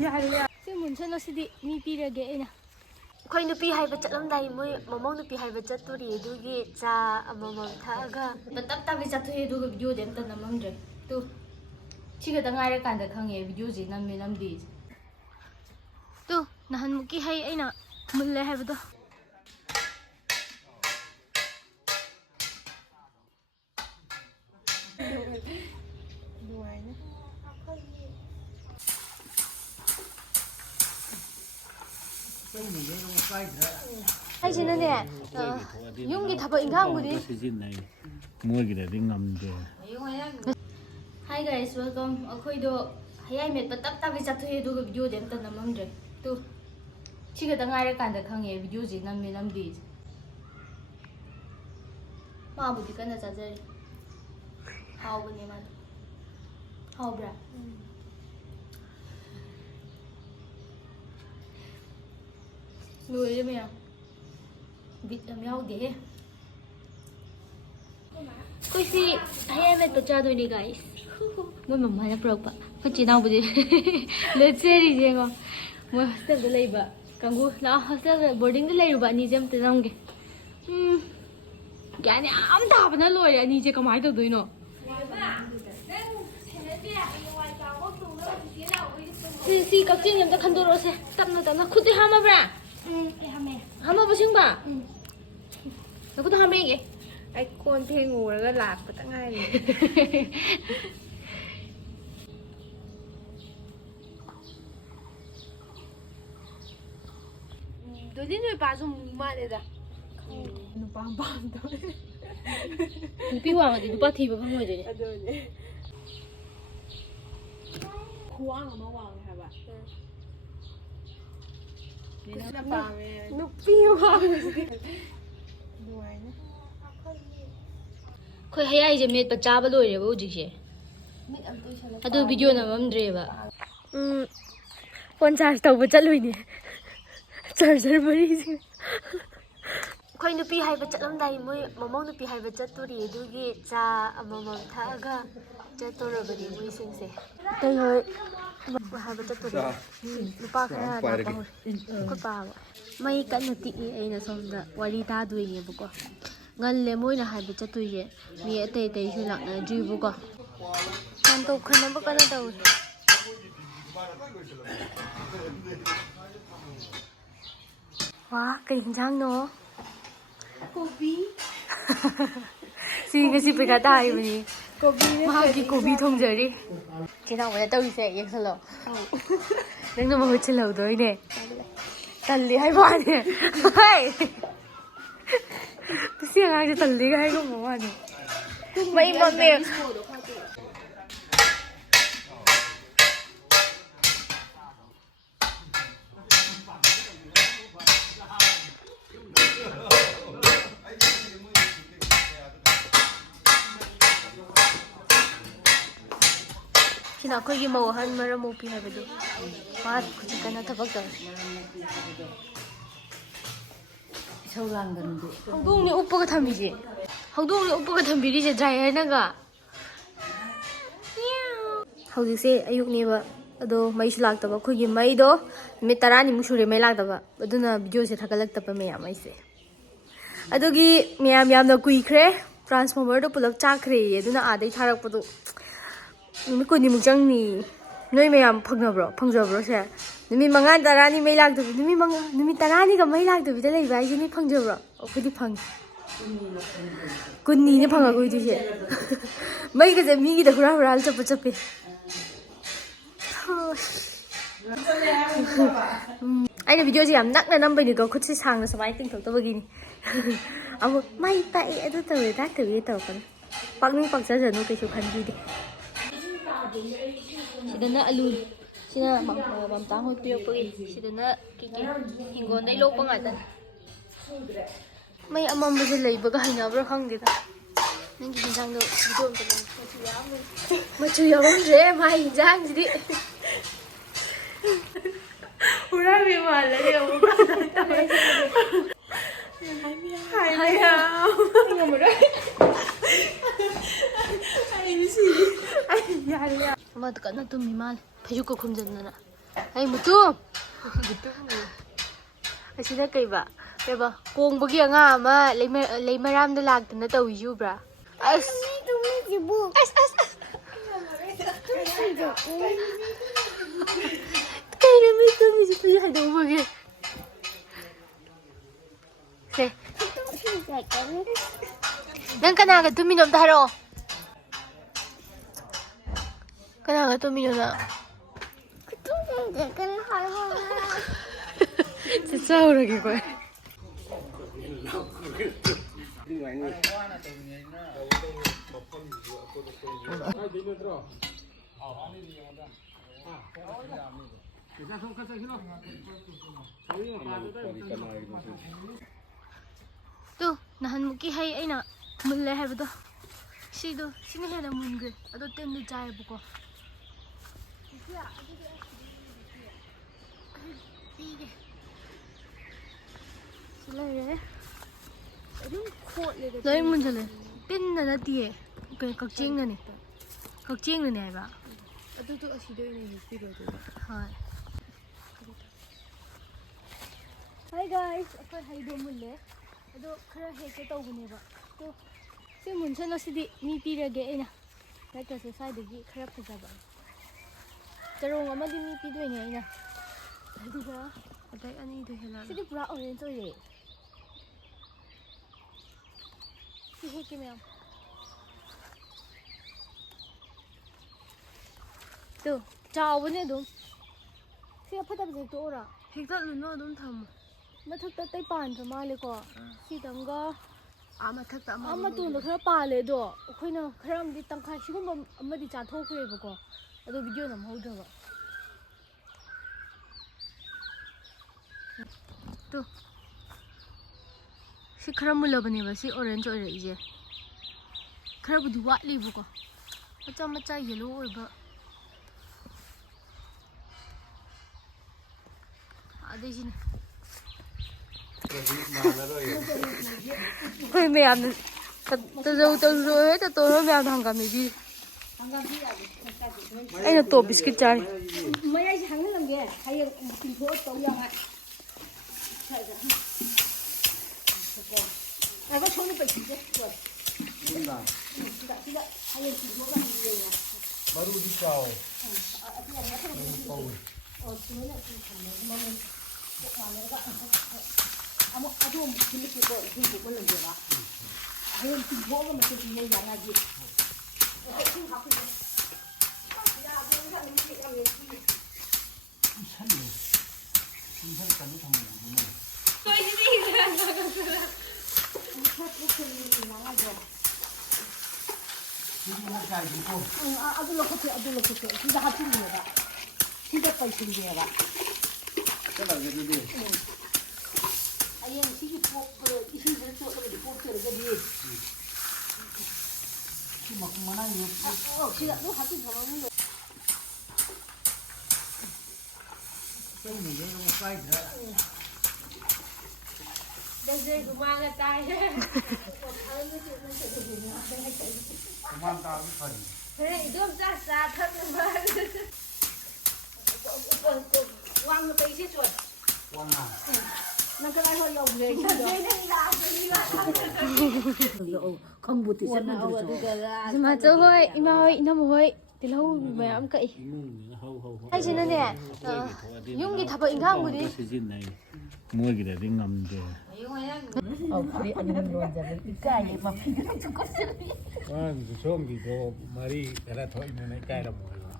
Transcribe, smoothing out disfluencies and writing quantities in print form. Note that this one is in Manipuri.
Haiba. Ngasidi mi pirage aina Koi Nupi Haiba chatlamdai moi mamau Nupi Haiba chaturi adugi cha amamam thaaga tap tap chathe aduga video de amta namamdre tu chiga da ngaira kanda khange video ji nammi namdi tu nahan muki hai aina mulle haibado Hai chị nên nè, dùng cái thập bình khác một đi. Hi guys, welcome. Aku itu Heiyai Metpa tap cái chat thuê cái video dem tan namam dre. Tu, chỉ cái tangai ra kanda khange video ji nammi namdi. Ma budi kana chajari. How bani ma? How bra? Lùi đi mày à? Vịt làm nhau thế. Cô si, Heiyai Metpa cha đôi đi guys. Mỗi mầm hai là broke ba. Phát triển nào budi. Let's say đi chứ không? Mỗi hostel đó lấy ba. Kangu, na hostel boarding đó lấy ba. Ni jam tới nông cái. Cái này ám đạp nó lùi rồi. Ni chứ cầm hai tao đôi nó. Si các chuyện em đã khăn đồ rồi sẽ. Tập nó khút đi ham mà bra. Hama ba sing ba? Nó có tham gì? Ai con thê ngủ rồi lạc và tăng hai này. Đối với người bà dùng mà để ra. Nó bám thôi. Nupi hoàng thì Nupa thì không ngồi rồi. Khoang mà hoàng hả bạn? Nupi hoàng. Khoi Heiyai je Metpa chaba loi re ba ujik she. Adu video namamdre ba. Phone charge tawba chalui ni. Charger mari ji. Koi Nupi Haiba chatlamdai moi mamau Nupi Haiba chaturi adugi cha amamam thaaga chatorabani moi singse. Tay hoi Haiba chaturi. Nupa khana da pa ko pa mai kan ti aina somda wari ta duine buko. Ngalle moina haiba chatuye mi atei tei su lakna jibu ko. Mantop Khanba kana taw. Wah, cái hinjang no. Kopi. Si ngasi prikata ai bani. Kopi. Ma ki kopi thong jari. Cái nào mà tao đi xe yên salo. Nang no mo chilo doi ne. Talli hai ba ne. Hai. Siang aja talli hai ko mo ani. Mai mong ne. Kina ko gi mo han mara mo pi habado. Pat ko kana tabak daw. Isau lang gan du. Hangdong ni uppa ka thamiji. Hangdong ni uppa ka thambiri je dryer na ga. Hauji se ayuk ni ba ado mai su lak taba khogi mai do me tarani mu shure mai lak taba aduna video se thagalak taba me ya mai se. Adogi me am na kui khre transformer do pulak cha khre aduna adai tharak padu. Nimi ko ni mujang ni noi me am phagna bro phangja bro se. Nimi mangan tarani mai lak tabi nimi tarani ga mai lak tabi da lei ba ji ni phangja bro. Okudi phang. Kunni ni phanga goi du se. Mai ga je mi gi da hura hura chap chap pe. Anh video gì làm nặng là năm bây giờ có chút sang là sao mai tinh thần tôi begini. Aku mai tai itu tahu tak tahu itu kan. Pagning pagsaja no kay sukan gidi. Sida na alu. Sida mam tang hot piyo pagi. Sida na kiki hingon dai lo pangatan. Mai amam bajal lay baga hina bro khang dita. Nang gi jang do video am machu yawon re mai jang jadi. Ura mi mala ya uga ta. Haiba. ꯑꯃꯗ ꯀꯟꯅ ꯇꯨꯝꯃꯤ ꯃꯥꯜꯂꯦ ꯐꯩꯖꯨꯞꯀ ꯈꯨꯝꯖꯤꯟꯗꯅ ꯑꯩ ꯃꯨꯇꯨꯝ ꯑꯁꯤꯗ ꯀꯩꯕ ꯀꯣꯡꯕꯒꯤ ꯑꯉꯥꯡ ꯑꯃ ꯂꯩꯃꯔꯥꯝꯗ ꯂꯥꯛꯇꯅ ꯇꯧꯏꯁꯤ ꯎꯕ꯭ꯔꯥ ꯑꯁ ꯀꯩꯅꯣ ꯃꯤ ꯇꯨꯝꯃꯤꯁꯤ ꯐꯩꯖꯨꯞ ꯍꯥꯏꯗꯣꯛꯎꯕꯒꯤ ꯁꯦ ꯅꯪ ꯀꯅꯥꯒ ꯇꯨꯝꯃꯤꯅꯣ ꯑꯝꯇ ꯍꯥꯏꯔꯛꯑꯣ ꯀꯅꯥꯒ ꯇꯨꯝꯃꯤꯅꯣ ꯅꯪ ꯆꯠꯆꯍꯧꯔꯒꯦꯀꯣ ꯇꯨ ꯅꯍꯥꯟꯃꯨꯛꯀꯤ ꯍꯩ ꯑꯩꯅ ꯃꯨꯜꯂꯦ ꯍꯥꯏꯕꯗꯣ ꯁꯤꯅ ꯍꯦꯟꯅ ꯃꯨꯟꯈ꯭ꯔꯦ ꯑꯗꯣ ꯇꯤꯟꯗꯤ ꯆꯥꯏꯌꯦꯕꯀꯣ ꯄꯤꯒꯦ ꯁꯤ ꯂꯩꯔꯦ ꯑꯗꯨꯝ ꯈꯣꯠꯂꯦ ꯂꯣꯏ ꯃꯨꯟꯖꯜꯂꯦ ꯇꯤꯟꯅ ꯅꯠꯇꯤꯌꯦ ꯀꯛꯆꯦꯡꯅꯅꯦ ꯍꯥꯏꯕ ꯑꯗꯨꯗꯣ ꯑꯁꯤꯗ ꯑꯣꯏꯅ ꯍꯦꯛꯄꯤꯔꯣ ꯑꯗꯨꯒ ꯍꯣꯏ ꯍꯥꯏ ꯒꯥꯏꯁ ꯑꯩꯈꯣꯏ ꯍꯩꯗꯣ ꯃꯨꯜꯂꯦ ꯑꯗꯣ ꯈꯔ ꯍꯦꯛꯀꯦ ꯇꯧꯕꯅꯦꯕ ꯑꯗꯣ ꯁꯤ ꯃꯨꯟꯁꯜꯂꯣ ꯁꯤꯗꯤ ꯃꯤ ꯄꯤꯔꯒꯦ ꯑꯩꯅ ꯅꯠꯇ꯭ꯔꯁꯨ ꯁ꯭ꯋꯥꯏꯗꯒꯤ ꯈꯔ ꯐꯖꯕ ꯆꯔꯣꯡ ꯑꯃꯗꯤ ꯃꯤ ꯄꯤꯗꯣꯏꯅꯦ ꯑꯩꯅ ꯑꯗꯨꯒ ꯑꯇꯩ ꯑꯅꯤꯗꯣ ꯍꯦꯜꯂꯛꯑꯒ ꯁꯤꯗꯤ ꯄꯨꯔꯥ ꯑꯣꯔꯦꯟꯖ ꯑꯣꯏꯔꯦ ꯁꯤ ꯍꯦꯛꯀꯦ ꯃꯌꯥꯝ ꯇꯨ ꯆꯥꯎꯕꯅꯦ ꯑꯗꯨꯝ ꯁꯤ ꯑꯐꯠꯇꯕꯁꯦ ꯍꯦꯛꯇꯣꯛꯑꯣꯔꯥ ꯍꯦꯛꯇꯠꯂꯨꯅꯨ ꯑꯗꯨꯝ ꯊꯝꯃꯣ ꯃꯊꯛꯇ ꯑꯇꯩ ꯄꯥꯟꯗ꯭ꯔ ꯃꯥꯜꯂꯦꯀꯣ ꯁꯤꯗꯪꯒ ꯃꯊꯛꯇ ꯃꯇꯣꯟꯗ ꯈꯔ ꯄꯥꯜꯂꯦ ꯑꯗꯣ ꯑꯩꯈꯣꯏꯅ ꯈꯔ ꯑꯃꯗꯤ ꯇꯪꯈꯥꯏ ꯁꯤꯒꯨꯝꯕ ꯑꯃꯗꯤ ꯆꯥꯊꯣꯛꯈ꯭ꯔꯦꯕꯀꯣ ꯑꯗꯣ ꯚꯤꯗꯤꯑꯣ ꯅꯝꯍꯧꯗ꯭ꯔꯕ ꯇꯨ ꯁꯤ ꯈꯔ ꯃꯨꯜꯂꯕꯅꯦꯕ ꯁꯤ ꯑꯣꯔꯦꯟꯖ ꯑꯣꯏꯔꯛꯏꯁꯦ ꯈꯔꯕꯨꯗꯤ ꯋꯥꯠꯂꯤꯕꯀꯣ ꯃꯆꯥ ꯃꯆꯥ ꯌꯦꯜꯂꯣ ꯑꯣꯏꯕ ꯑꯗꯩꯁꯤꯅꯦ ꯑꯩꯈꯣꯏ ꯃꯌꯥꯝꯅ ꯇꯧꯔꯣ ꯍꯦꯛꯇ ꯇꯧꯔꯣ ꯃꯌꯥꯝꯅ ꯍꯪꯒꯥꯝꯕꯤ ꯑꯩꯅ ꯇꯣꯞ ꯕꯤꯁꯀꯤꯠ ꯆꯥꯔꯤ ꯃꯌꯥꯏꯁꯦ ꯍꯥꯡꯍꯜꯂꯝꯒꯦ ꯍꯌꯦꯡ ꯇꯤꯡꯊꯣꯛꯑ ꯇꯧ ꯌꯥꯉꯥꯏ ꯉꯥꯏꯈꯣ ꯁꯣꯝꯗ ꯄꯩꯁꯤꯟꯁꯦ ꯁꯤꯗ ꯍꯌꯦꯡ ꯇꯤꯡꯊꯣꯛꯑꯒ ꯍꯪꯕꯤꯌꯦ ꯃꯔꯨꯗꯤ ꯆꯥꯎ ꯑꯃꯨꯛ ꯑꯗꯨ ꯑꯃꯨꯛ ꯁꯤꯜꯂꯛꯀꯦꯀꯣ ꯏꯁꯤꯡ ꯊꯣꯛꯄ ꯂꯩꯖꯦꯕ ꯍꯌꯦꯡ ꯇꯤꯡꯊꯣꯛꯑꯒ ꯃꯆꯨꯁꯤ ꯌꯩ ꯌꯥꯉꯥꯏꯒꯤ ꯏꯁꯤꯡ ꯍꯥꯞꯄꯤꯁꯦ ꯑꯗꯨ ꯂꯧꯈꯠꯁꯦ ꯁꯤꯗ ꯍꯥꯞꯆꯤꯟꯒꯦꯕ ꯁꯤꯗ ꯄꯩꯁꯤꯟꯒꯦꯕ ꯍꯌꯦꯡ ꯁꯤꯒꯤ ꯄꯣꯛꯄꯗ ꯏꯁꯤꯡꯗ ꯆꯣꯠꯂꯒꯗꯤ ꯄꯣꯛꯆꯔꯒꯗꯤ ꯁꯤ ꯃꯈꯨꯝ ꯃꯅꯥꯏ ꯁꯤꯗ ꯑꯗꯨꯝ ꯍꯥꯞꯆꯤꯟꯈ꯭ꯔꯕ ꯒꯨꯃꯥꯒ ꯇꯥꯏ ꯍꯣꯔꯦꯟ ꯏꯗꯣꯝ ꯆꯥ ꯊꯛꯅꯕ ꯋꯥꯡꯅ ꯄꯩꯁꯦ ꯆꯣꯠ ꯅꯪ ꯀꯗꯥꯏ ꯍꯣꯏ ꯌꯧꯒ꯭ꯔꯦ ꯃꯥꯆꯧ ꯍꯣꯏ ꯏꯃꯥ ꯍꯣꯏ ꯏꯅꯝꯃ ꯍꯣꯏ ꯇꯤꯜꯍꯧ ꯃꯌꯥꯝ ꯀꯛꯏ ꯍꯥꯏꯁꯤꯅꯅꯦ ꯌꯨꯝꯒꯤ ꯊꯕꯛ ꯏꯪꯈꯥꯡꯕꯨꯗꯤ ꯃꯣꯏꯒꯤꯗꯗꯤ ꯉꯝꯗꯦ ꯁꯣꯝꯒꯤꯗꯣ ꯃꯔꯤ ꯈꯔ ꯊꯣꯛꯏꯅ ꯏꯀꯥꯏꯔꯝꯃꯣꯏꯕ